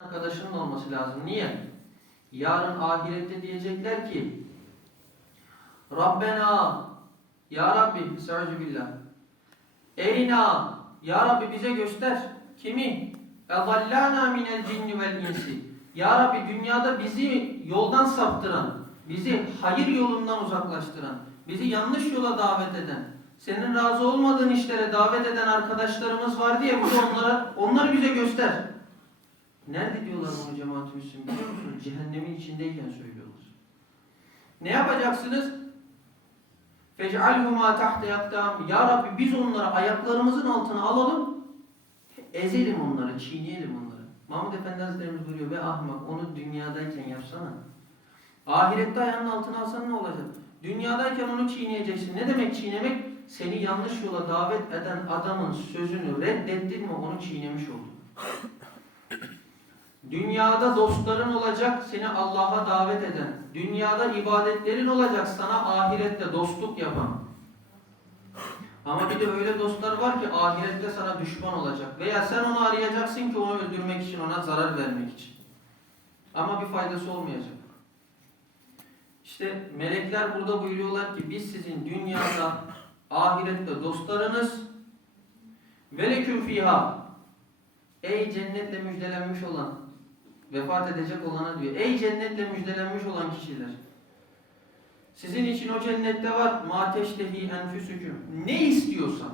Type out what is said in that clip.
arkadaşının olması lazım. Niye? Yarın ahirette diyecekler ki Rabbena Ya Rabbi Estaizu billah Erina Ya Rabbi bize göster. Kimi? Edallana minel cinni vel insi Ya Rabbi dünyada bizi yoldan saptıran, bizi hayır yolundan uzaklaştıran, bizi yanlış yola davet eden, senin razı olmadığın işlere davet eden arkadaşlarımız var diye bize onlara, onları bize göster. Nerede diyorlar onu cemaat-i müslim biliyor musunuz? Cehennemin içindeyken söylüyorlar. Ne yapacaksınız? Fec'alhuma tahta yaktam. Ya Rabbi biz onları ayaklarımızın altına alalım. Ezelim onları, çiğneyelim onları. Mahmud Efendi Hazretlerimiz buyuruyor. Ve ahmak onu dünyadayken yapsana. Ahirette ayağının altına alsan ne olacak? Dünyadayken onu çiğneyeceksin. Ne demek çiğnemek? Seni yanlış yola davet eden adamın sözünü reddettin mi onu çiğnemiş oldun. Dünyada dostların olacak seni Allah'a davet eden. Dünyada ibadetlerin olacak sana ahirette dostluk yapan. Ama bir de öyle dostlar var ki ahirette sana düşman olacak. Veya sen onu arayacaksın ki onu öldürmek için, ona zarar vermek için. Ama bir faydası olmayacak. İşte melekler burada buyuruyorlar ki biz sizin dünyada, ahirette dostlarınız veleküm fiha Ey cennetle müjdelenmiş olan, vefat edecek olana diyor. Ey cennetle müjdelenmiş olan kişiler. Sizin için o cennette var. Ma teştehi enfüsüküm. Ne istiyorsan.